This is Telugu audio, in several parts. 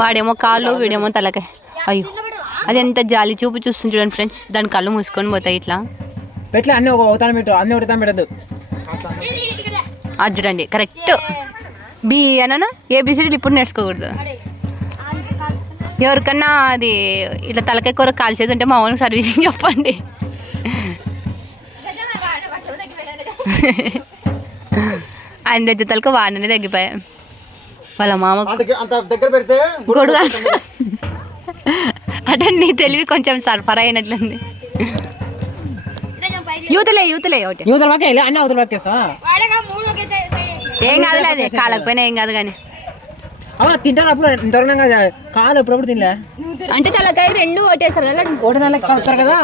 వాడేమో కాళ్ళు వీడేమో తలకాయ. అయ్యో అది ఎంత జాలి చూపు చూస్తుంది చూడండి ఫ్రెండ్స్. దాని కళ్ళు మూసుకొని పోతాయి ఇట్లా. పెట్ల అన్నీ ఒకతాను పెట్టు, అన్నీ ఒకతాను పెట్టద్దు. అది చూడండి కరెక్ట్. బి అన్న ఏబిసిడీలు ఇప్పుడు నేర్చుకోకూడదు. ఎవరికన్నా అది ఇట్లా తలకాయ కూర కాల్చేది ఉంటే మా వాళ్ళకి సర్వీసింగ్ చెప్పండి. ఆయన దగ్గర తలకు వాడినే తగ్గిపోయా. వాళ్ళ మామ గొడుగు అంటే నీ తెలివి కొంచెం సరఫరా అయినట్లుంది. యూతలే ఒకటి ఏం కాదులే, అదే కాలకపోయినా ఏం కాదు. కానీ తింటారు అప్పుడు కాదు ఎప్పుడప్పుడు తినలే అంటే తలకాయ రెండు ఓటేస్తారు కదా, ఒకటి నెలకి కలుస్తారు కదా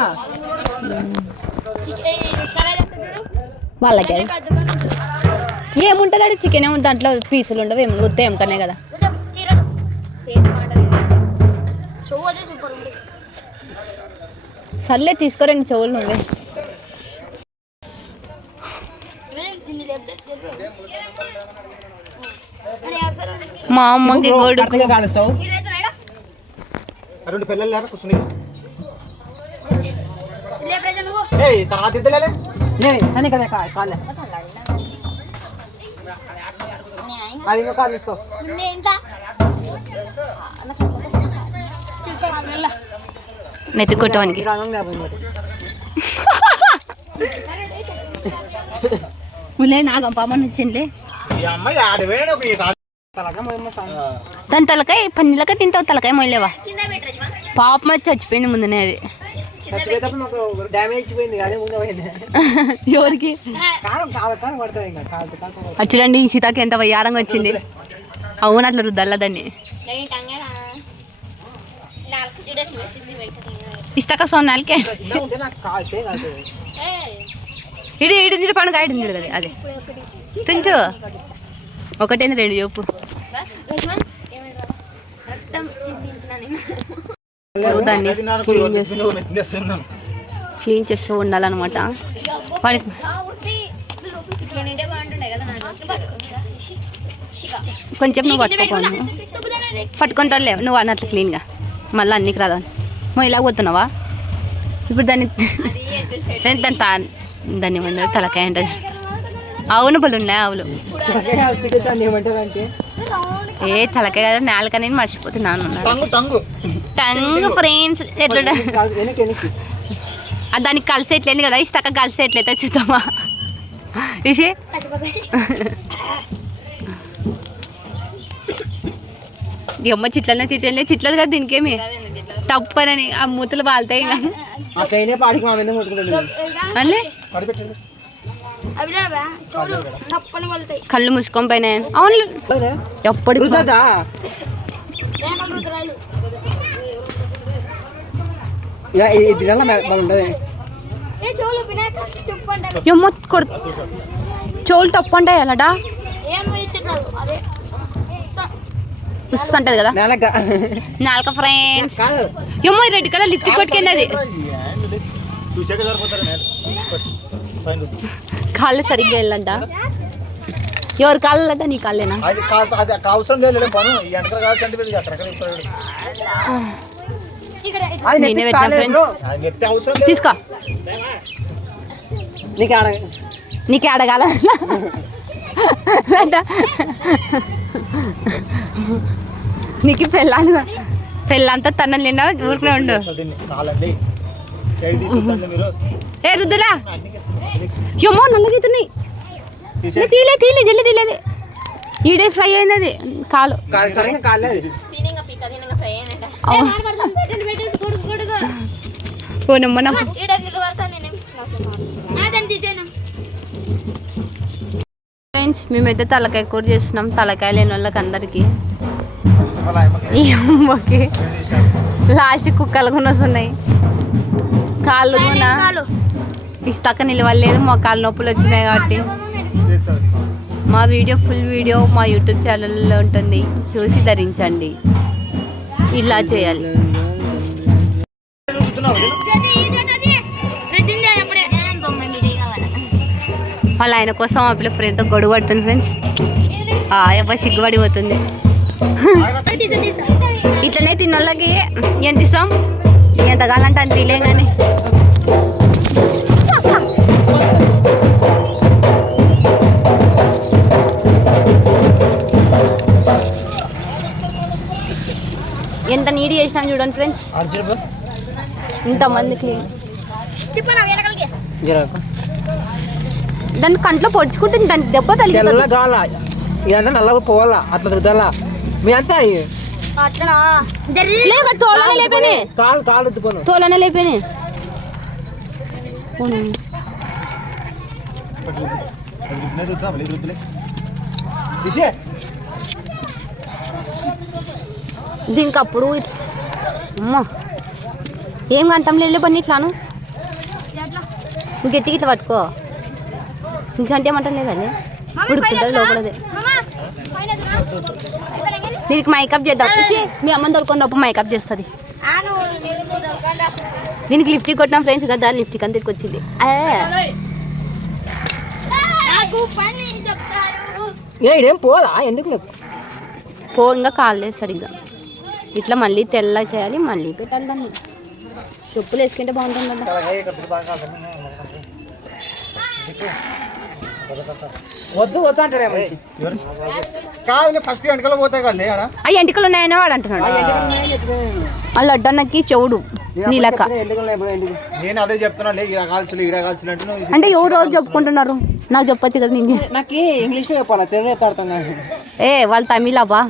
వాళ్ళకి. ఏముంటుంది అక్కడ చికెన్ ఏముంటుంది, దాంట్లో పీసులు ఉండవు, ఏమి ఉత్తే ఏమకనే కదా. సర్లే తీసుకోరండి చెవులు నువ్వే. మా అమ్మకి గొడుగు రెండు పిల్లలు లేక కూర్చుని నెత్తి కొట్టడానికి నాగం పాపని వచ్చిందిలే. దాని తలకాయ పన్నీలక తింటావు, తలకాయ మొయ్యలేవా? పాపం వచ్చి చచ్చిపోయింది ముందునే. అది ఎవరికి చూడండి ఈ సీతాకి ఎంత వయ్యారంగా వచ్చింది. అవును అట్లా రుద్దల్లా దాన్ని. ఇస్తాక సోనాలకే ఇడి పండుగ ఇడింది కదా. అదే తుంచు ఒకటేంది రెండు చూపు. దాన్ని క్లీన్ చేస్తూ ఉండాలన్నమాట. వాడికి కొంచెం నువ్వు పట్టుకుంటావులే నువ్వు అన్నట్లు క్లీన్గా. మళ్ళీ అన్నికి రాదా ఇలాగ పోతున్నావా ఇప్పుడు? దాన్ని దాన్ని ఏమన్నారు తలకాయ అంటది. అవును బలు ఉన్నాయి ఆవులు. ఏ తలకాయ కదా నేలక నేను మర్చిపోతున్నాను. టంగ్ ఫ్రెండ్స్ ఎట్లా దానికి కలిసి ఎట్లేదు కదా, ఇస్తాక కలిసి ఎట్లయితే చూద్దామా ఇషి. అమ్మ చిట్లనే చిట్లదు కదా దీనికేమి తప్పనని ఆ మూతలు పాలుతాయి. కళ్ళు మూసుకొని పైన అవును ఎప్పుడు చెవులు టప్పు ఉంటాయి అలాడా ఉంటది కదా నాలుక ఫ్రెండ్స్. ఏమో రెడ్ కలర్ లిప్టిక్ కొట్టుకుంది. అది కాళ్ళు సరిగ్గా వెళ్ళంట. ఎవరి కాళ్ళు లేదా నీ కాళ్ళేనా? నేనే పెట్టినా ఫ్రెండ్స్. తీసుకో నీకే అడగాల నీకు పెళ్ళంతా తన నిండా ఊరికనే ఉండు. ఏ రుద్దురా ఏమో నల్లగైతున్నాయి. తీలే జల్లి తీలేదు. ఈడే ఫ్రై అయింది అది కాలు. ఫ్రెండ్స్ మేమైతే తలకాయ కూర చేస్తున్నాం. తలకాయ లేని వాళ్ళకి అందరికి ఈ అమ్మకి లాస్ట్ కుక్కలు కూడా వస్తున్నాయి. కాళ్ళు కూడా ఇస్తాక నిలవలేదు, మా కాళ్ళు నొప్పులు వచ్చినాయి కాబట్టి. మా వీడియో ఫుల్ వీడియో మా యూట్యూబ్ ఛానల్లో ఉంటుంది, చూసి ధరించండి. ఇలా చేయాలి. వాళ్ళ ఆయన కోసం ఆ పిల్ల ఫ్రెండ్తో గొడవ పడుతుంది ఫ్రెండ్స్. అబ్బాయి సిగ్గుపడిపోతుంది. ఇట్లనే తిన్నోళ్ళకి ఎంత ఇస్తాం, ఎంత కావాలంటే అంత తిలేం కానీ. ఎంత నీడి చేసినాం చూడండి ఫ్రెండ్స్, ఇంతమందికి. దాన్ని కంట్లో పొడుచుకుంటుంది, దానికి దెబ్బ తల్లి ఇదంతా నల్లగా పోవాలా అట్లా రుద్దాలా మీ అంతా తోలనే లేపోయినాయి, కాలు కాలు రుద్దుకోను తోలనే లేపోయినాయి. దీనికి అప్పుడు అమ్మా ఏం గంటం వెళ్ళే పని ఇట్లాను గట్టి గిట్ల పట్టుకో, ఇంకంటే ఏమంటాం లేదండి ఉడుకుంటుంది లోపలదే. దీనికి మేకప్ చేద్దాం, మీ అమ్మని దొరుకుని మేకప్ చేస్తుంది. దీనికి లిప్స్టిక్ కొట్టినాం ఫ్రెండ్స్ కదా, లిప్స్టిక్ అంతా వచ్చింది. ఏం పోదా ఎందుకు లేదు పో, ఇంకా కాలేదు సరిగ్గా. ఇట్లా మళ్ళీ తెల్ల చేయాలి, మళ్ళీ పెట్టాలి దాన్ని. చెప్పులు వేసుకుంటే బాగుంటుంది కదా. వద్దు వద్దు అంటాడు కాదు, ఫస్ట్ ఎంటకలు పోతాయి కదా. అవి ఎంటికలు ఉన్నాయని వాడు అంటున్నాడు. వాళ్ళు అడ్డన్నకి చెవుడు నీ లెక్క. నేను అదే చెప్తున్నా, అంటే ఎవరు రోజు చెప్పుకుంటున్నారు, నాకు చెప్పొచ్చు కదా. నేను నాకు ఇంగ్లీష్ లో చెప్పాలా, తెలుగు చెప్తాడుతున్నా. వాళ్ళు తమిళబా.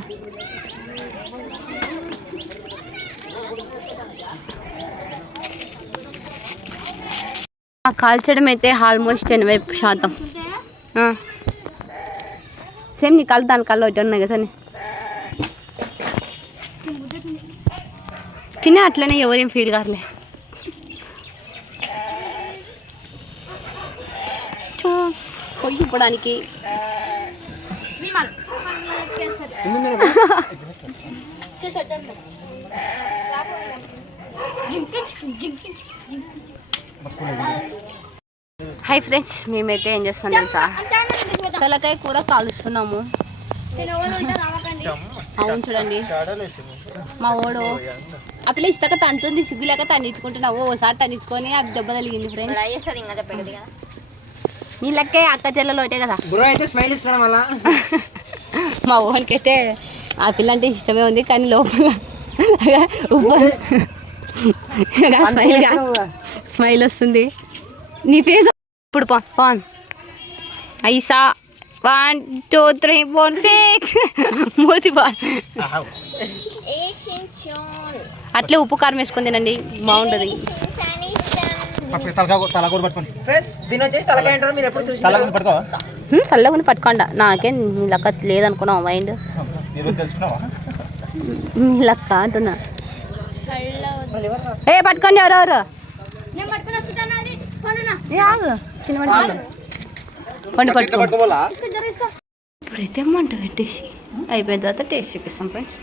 కాల్చడం అయితే ఆల్మోస్ట్ 80%. సేమ్ నీ కళ్ళు దాని కళ్ళు ఒకటి ఉన్నాయి కదా సరే తినే, అట్లనే ఎవరేం ఫీల్ కాదులే. పొయ్యి ఇవ్వడానికి హాయ్ ఫ్రెండ్స్, మేమైతే ఏం చేస్తాం తెలుసా, తలకాయ కూర కాలుస్తున్నాము. అవును చూడండి, మా ఓడు ఆ పిల్ల ఇస్తాక తంతుంది, సిగ్గులేక తన్నించుకుంటున్నావు. ఓసారి తన్నించుకొని అది దెబ్బ తగిలింది ఫ్రెండ్స్. నీ లెక్కే అక్క చెల్లెలు ఒకటే కదా. స్మైల్ ఇస్తాడు మళ్ళా. మా ఓన్కి అయితే ఆ పిల్ల అంటే ఇష్టమే ఉంది, కానీ లోపల స్మైల్ వస్తుంది. నీ ఫేస్ ఇప్పుడు పాన్ ఐసా 1 2 3 4 6 మూతి పాన్. అట్లే ఉప్పు కారం వేసుకొని తినండి, బాగుంటుంది. చల్లగా ఉంది పట్టుకోండి. నాకేం నీ లెక్క లేదనుకున్నావు మైండ్, నీ లెక్క అంటున్నా. పట్టుకోండి ఎవరెవరు చిన్న పండు పట్టుకో. ఇప్పుడైతే మంట పెట్టేసి అయిపోయిన తర్వాత టేస్ట్ చూపిస్తాం ఫ్రెండ్స్.